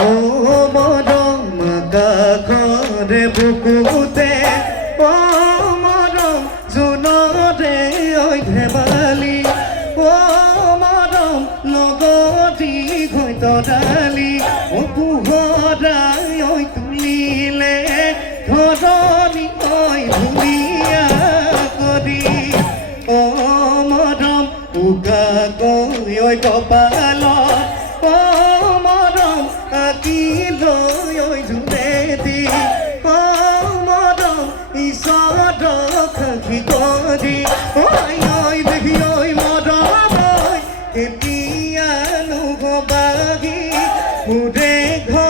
ও মরম কাখরে বুকুতে ও মরম জুনরে ওই ধেমালি ও মরম নগরী ঘৈতরালি ও পুহরাই ওই তুলিলে ধরণী ওই ধুলিয়া করি ও মরম উগা গৈ ওই কপাল ও মরম আঁকিল ওই ঝুলে দি ও মরম ঈশ্বর খাকি করি ওই ওই দেখি ওই মরম ওই কেতিয়ানো বাগি মুরে ঘর